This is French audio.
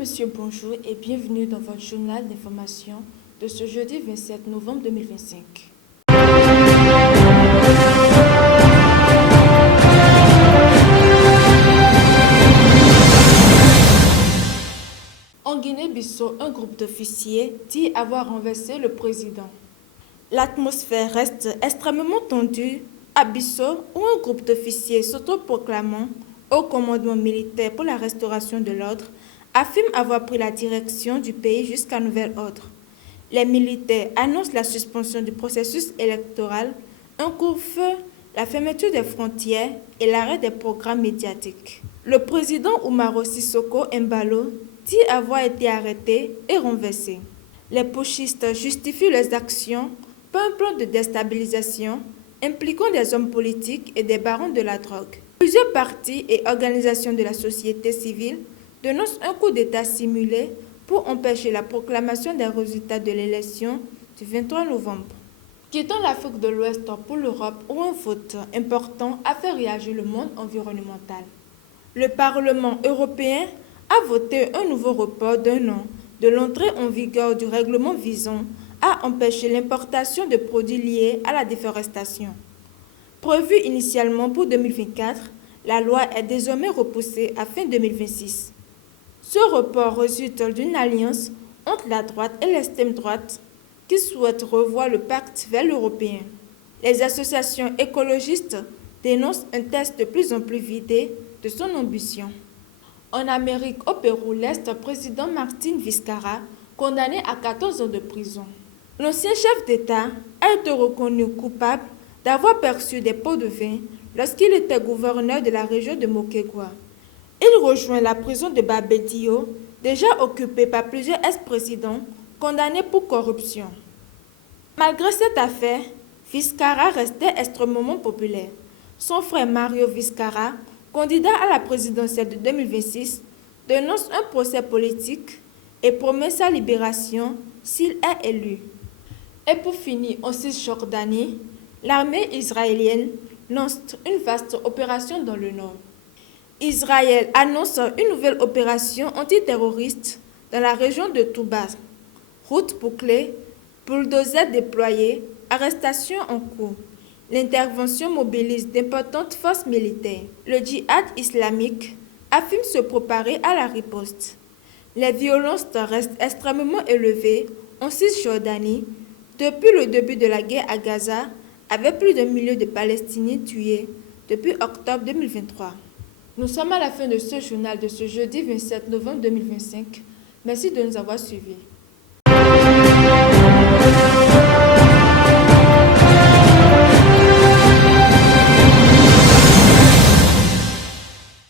monsieur, bonjour et bienvenue dans votre journal d'information de ce jeudi 27 novembre 2025. En Guinée-Bissau, un groupe d'officiers dit avoir renversé le président. L'atmosphère reste extrêmement tendue à Bissau où un groupe d'officiers s'autoproclamant au commandement militaire pour la restauration de l'ordre affirme avoir pris la direction du pays jusqu'à nouvel ordre. Les militaires annoncent la suspension du processus électoral, un couvre-feu, la fermeture des frontières et l'arrêt des programmes médiatiques. Le président Umaro Sissoko Embalo dit avoir été arrêté et renversé. Les putschistes justifient leurs actions par un plan de déstabilisation impliquant des hommes politiques et des barons de la drogue. Plusieurs partis et organisations de la société civile dénoncent un coup d'État simulé pour empêcher la proclamation des résultats de l'élection du 23 novembre. Quittons l'Afrique de l'Ouest pour l'Europe où un vote important a fait réagir le monde environnemental. Le Parlement européen a voté un nouveau report d'un an de l'entrée en vigueur du règlement visant à empêcher l'importation de produits liés à la déforestation. Prévue initialement pour 2024, la loi est désormais repoussée à fin 2026. Ce report résulte d'une alliance entre la droite et l'extrême droite qui souhaitent revoir le pacte vert européen. Les associations écologistes dénoncent un texte de plus en plus vidé de son ambition. En Amérique, au Pérou, l'ex-président Martín Vizcarra, condamné à 14 ans de prison. L'ancien chef d'État a été reconnu coupable d'avoir perçu des pots de vin lorsqu'il était gouverneur de la région de Moquegua. Il rejoint la prison de Babeldio, déjà occupée par plusieurs ex-présidents condamnés pour corruption. Malgré cette affaire, Vizcarra restait extrêmement populaire. Son frère Mario Vizcarra, candidat à la présidentielle de 2026, dénonce un procès politique et promet sa libération s'il est élu. Et pour finir, en Cisjordanie, l'armée israélienne lance une vaste opération dans le nord. Israël annonce une nouvelle opération antiterroriste dans la région de Touba. Routes bouclées, bulldozers déployés, arrestations en cours. L'intervention mobilise d'importantes forces militaires. Le djihad islamique affirme se préparer à la riposte. Les violences restent extrêmement élevées en Cisjordanie depuis le début de la guerre à Gaza, avec plus d'un million de Palestiniens tués depuis octobre 2023. Nous sommes à la fin de ce journal de ce jeudi 27 novembre 2025. Merci de nous avoir suivis.